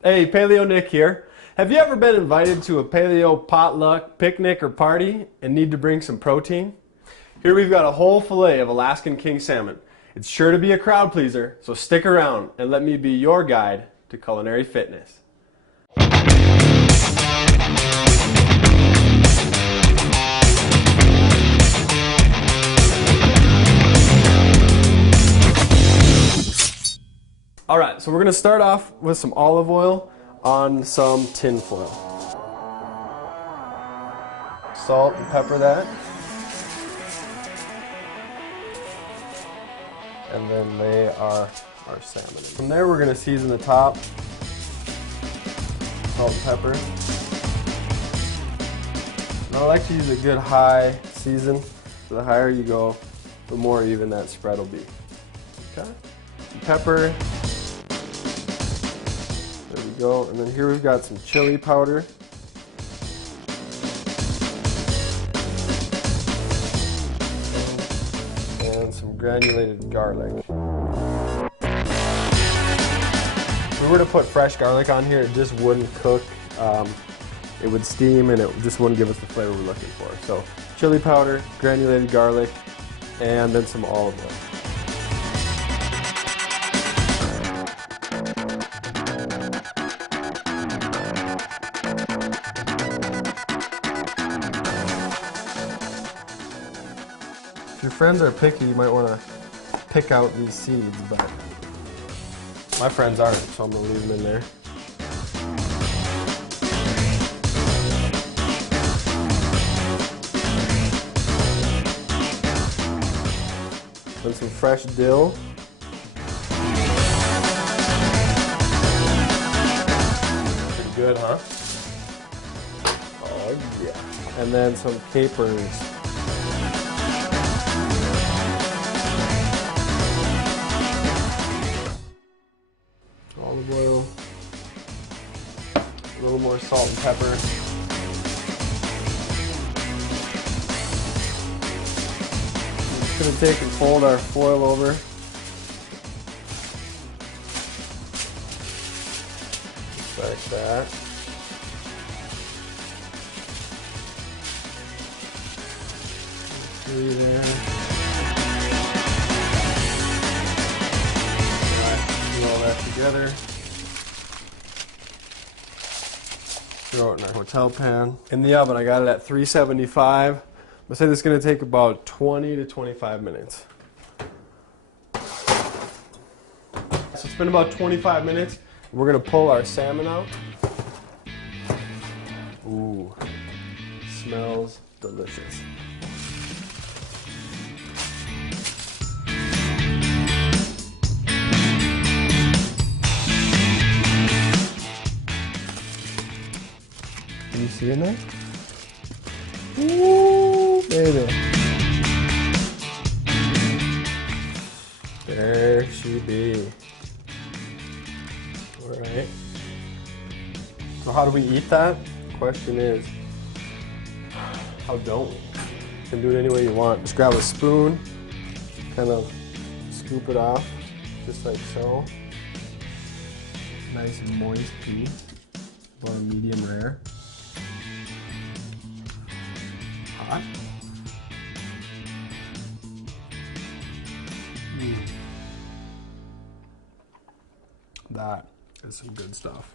Hey, Paleo Nick here. Have you ever been invited to a paleo potluck, picnic, or party and need to bring some protein? Here we've got a whole fillet of Alaskan king salmon. It's sure to be a crowd pleaser, so stick around and let me be your guide to culinary fitness. Alright, so we're going to start off with some olive oil on some tin foil. Salt and pepper that. And then lay our salmon in. From there we're going to season the top. Salt and pepper. And I like to use a good high season. The higher you go, the more even that spread will be. Okay? Pepper. There we go. And then here we've got some chili powder. And some granulated garlic. If we were to put fresh garlic on here, it just wouldn't cook. It would steam and it just wouldn't give us the flavor we're looking for. So chili powder, granulated garlic, and then some olive oil. If your friends are picky, you might want to pick out these seeds, but my friends aren't, so I'm going to leave them in there. And some fresh dill. Pretty good, huh? Oh yeah. And then some capers. Olive oil, a little more salt and pepper. I'm just going to take and fold our foil over. Just like that. See there. All that together. Throw it in our hotel pan. In the oven, I got it at 375. I'm gonna say this is gonna take about 20 to 25 minutes. So it's been about 25 minutes. We're gonna pull our salmon out. Ooh, smells delicious. You seeing that? Ooh, baby. There she be. Alright. So how do we eat that? The question is, how don't we? You can do it any way you want. Just grab a spoon, kind of scoop it off, just like so. Nice moist piece, about a medium rare. Hot. That is some good stuff.